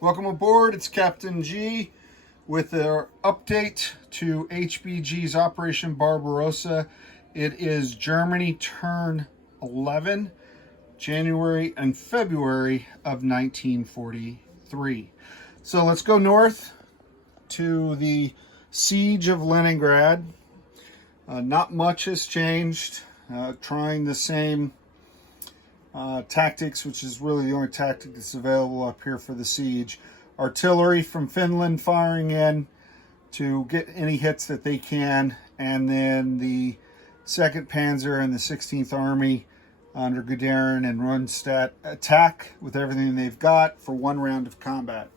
Welcome aboard, it's Captain G with our update to HBG's Operation Barbarossa. It is Germany turn 11, January and February of 1943. So let's go north to the siege of Leningrad. Not much has changed, trying the same tactics, which is really the only tactic that's available up here for the siege. Artillery from Finland firing in to get any hits that they can, and then the 2nd Panzer and the 16th Army under Guderian and Rundstedt attack with everything they've got for one round of combat.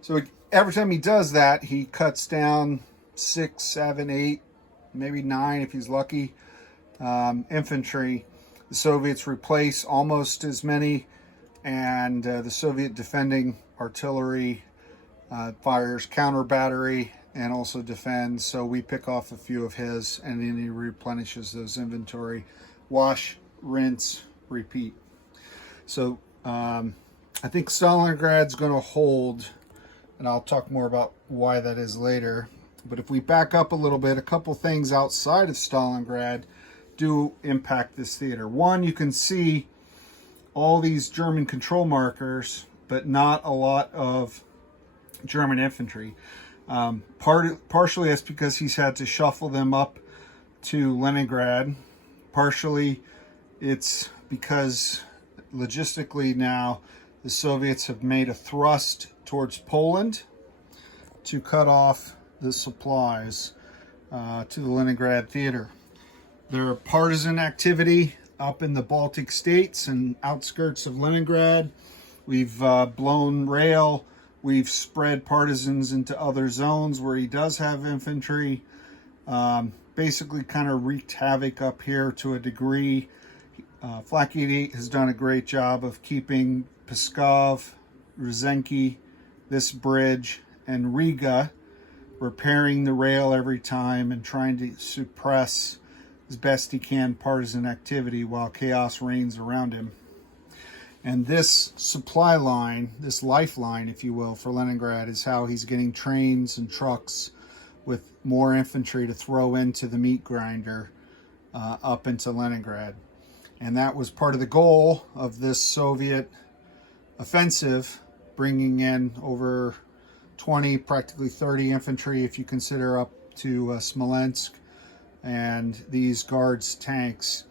So every time he does that, he cuts down 6, 7, 8, maybe 9 if he's lucky, infantry. The Soviets replace almost as many, and the Soviet defending artillery fires counter battery and also defends. So we pick off a few of his, and then he replenishes those inventory. Wash, rinse, repeat. So I think Stalingrad's going to hold, and I'll talk more about why that is later. But if we back up a little bit, a couple things outside of Stalingrad do impact this theater. One, you can see all these German control markers, but not a lot of German infantry. Partially that's because he's had to shuffle them up to Leningrad. Partially it's because logistically now the Soviets have made a thrust towards Poland to cut off the supplies to the Leningrad theater. There are partisan activity up in the Baltic states and outskirts of Leningrad. We've blown rail. We've spread partisans into other zones where he does have infantry. Basically kind of wreaked havoc up here to a degree. Flak 88 has done a great job of keeping Pskov, Ruzhenki, this bridge, and Riga, repairing the rail every time and trying to suppress as best he can partisan activity while chaos reigns around him. And this supply line, this lifeline, if you will, for Leningrad is how he's getting trains and trucks with more infantry to throw into the meat grinder up into Leningrad. And that was part of the goal of this Soviet offensive, bringing in over 20, practically 30 infantry if you consider up to Smolensk, and these guards tanks.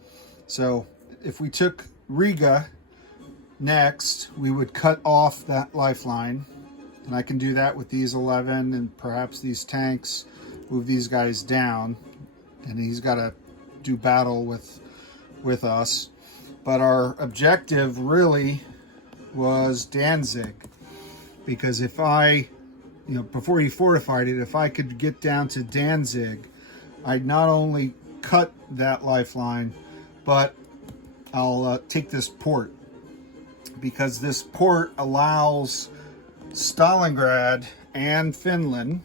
So if we took Riga next, we would cut off that lifeline, and I can do that with these 11 and perhaps these tanks, move these guys down, and he's got to do battle with us. But our objective really was Danzig, because if I, before he fortified it, if I could get down to Danzig, I'd not only cut that lifeline, but I'll take this port, because this port allows Stalingrad and Finland,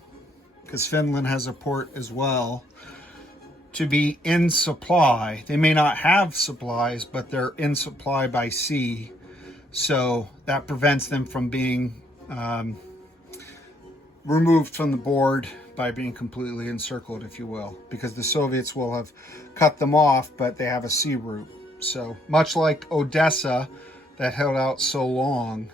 because Finland has a port as well, to be in supply. They may not have supplies, but they're in supply by sea. So that prevents them from being removed from the board by being completely encircled, if you will, because the Soviets will have cut them off, but they have a sea route. So much like Odessa that held out so long,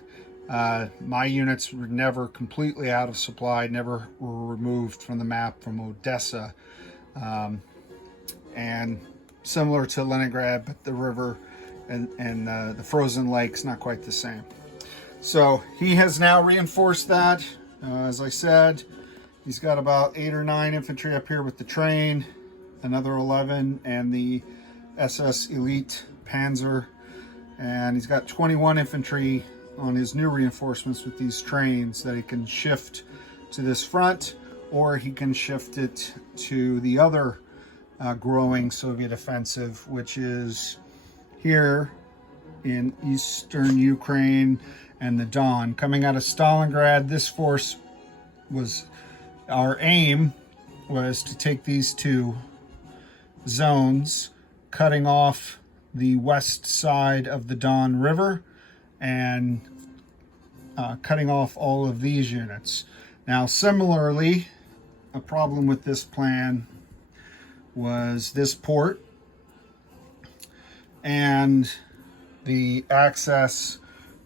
my units were never completely out of supply, never were removed from the map from Odessa. And similar to Leningrad, but the river and the frozen lake's not quite the same. So he has now reinforced that. As I said, he's got about 8 or 9 infantry up here with the train, another 11, and the SS Elite Panzer. And he's got 21 infantry on his new reinforcements with these trains that he can shift to this front, or he can shift it to the other growing Soviet offensive, which is here in eastern Ukraine and the Don. Coming out of Stalingrad, this force was, our aim was to take these two zones, cutting off the west side of the Don River and cutting off all of these units. Now, similarly, a problem with this plan was this port and the access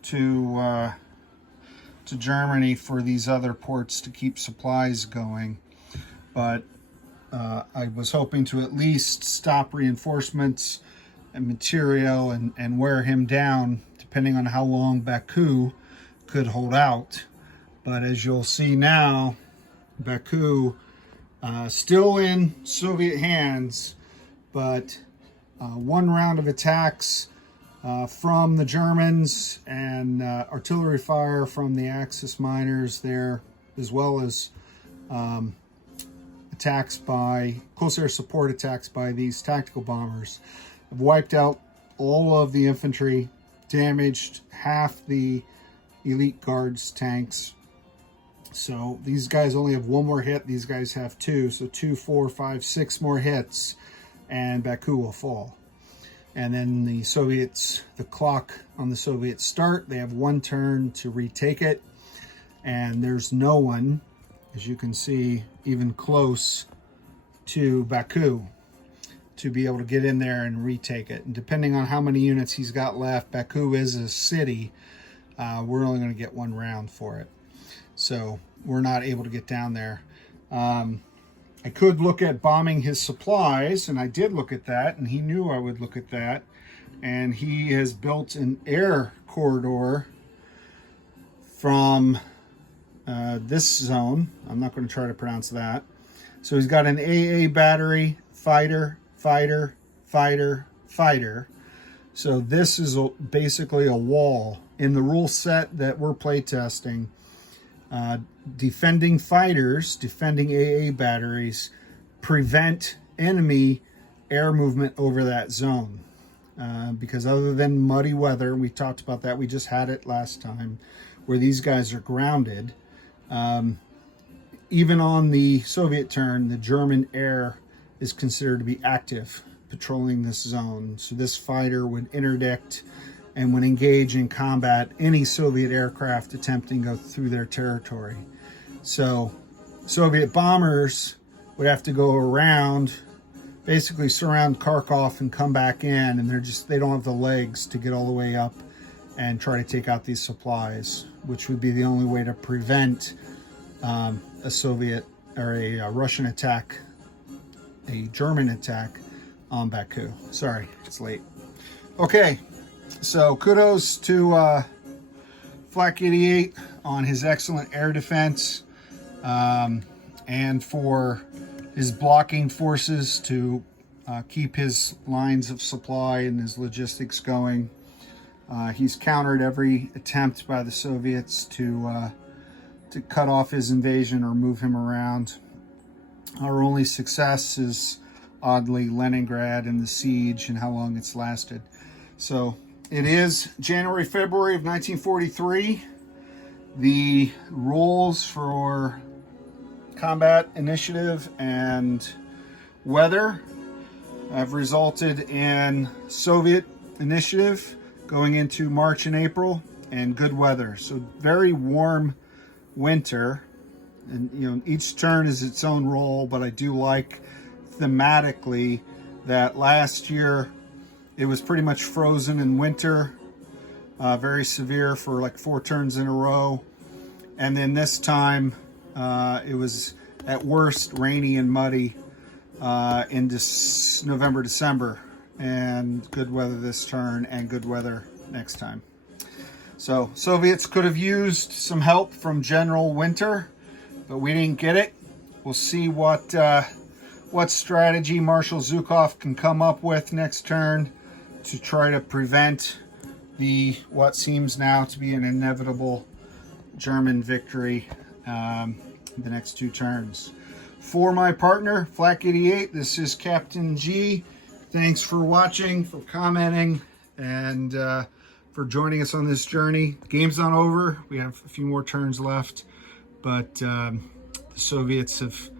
to Germany for these other ports to keep supplies going. But I was hoping to at least stop reinforcements and material and wear him down, depending on how long Baku could hold out. But as you'll see now, Baku still in Soviet hands, but one round of attacks from the Germans and artillery fire from the Axis miners there, as well as attacks by close air support attacks by these tactical bombers, have wiped out all of the infantry, damaged half the elite guards tanks. So these guys only have one more hit. These guys have two. So 2, 4, 5, 6 more hits, and Baku will fall. And then the Soviets, the clock on the Soviets start. They have one turn to retake it. And there's no one, as you can see, even close to Baku to be able to get in there and retake it. And depending on how many units he's got left, Baku is a city. We're only going to get one round for it. So we're not able to get down there. I could look at bombing his supplies, and I did look at that, and he knew I would look at that. And he has built an air corridor from this zone. I'm not going to try to pronounce that. So he's got an AA battery, fighter, fighter, fighter, fighter. So this is basically a wall. In the rule set that we're playtesting, defending fighters, defending AA batteries, prevent enemy air movement over that zone. Because other than muddy weather, we talked about that, we just had it last time, where these guys are grounded. Even on the Soviet turn, the German air is considered to be active, patrolling this zone. So this fighter would interdict and would engage in combat any Soviet aircraft attempting to go through their territory. So Soviet bombers would have to go around, basically surround Kharkov and come back in, and they don't have the legs to get all the way up and try to take out these supplies, which would be the only way to prevent a Soviet or a Russian attack, a German attack on Baku. Sorry, it's late. Okay. So kudos to Flak 88 on his excellent air defense and for his blocking forces to keep his lines of supply and his logistics going. He's countered every attempt by the Soviets to cut off his invasion or move him around. Our only success is, oddly, Leningrad and the siege and how long it's lasted. So it is January, February of 1943. The rules for combat initiative and weather have resulted in Soviet initiative going into March and April and good weather. So very warm winter. And each turn is its own role, but I do like thematically that last year it was pretty much frozen in winter, very severe for like 4 turns in a row. And then this time it was at worst rainy and muddy in November, December, and good weather this turn and good weather next time. So Soviets could have used some help from General Winter, but we didn't get it. We'll see what strategy Marshal Zhukov can come up with next turn to try to prevent what seems now to be an inevitable German victory the next 2 turns. For my partner, Flak 88, this is Captain G. Thanks for watching, for commenting, and for joining us on this journey. The game's not over. We have a few more turns left, but the Soviets have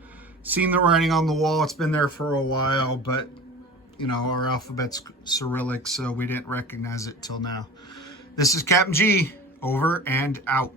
seen the writing on the wall. It's been there for a while, but our alphabet's Cyrillic, so we didn't recognize it till now. This is Captain G, over and out.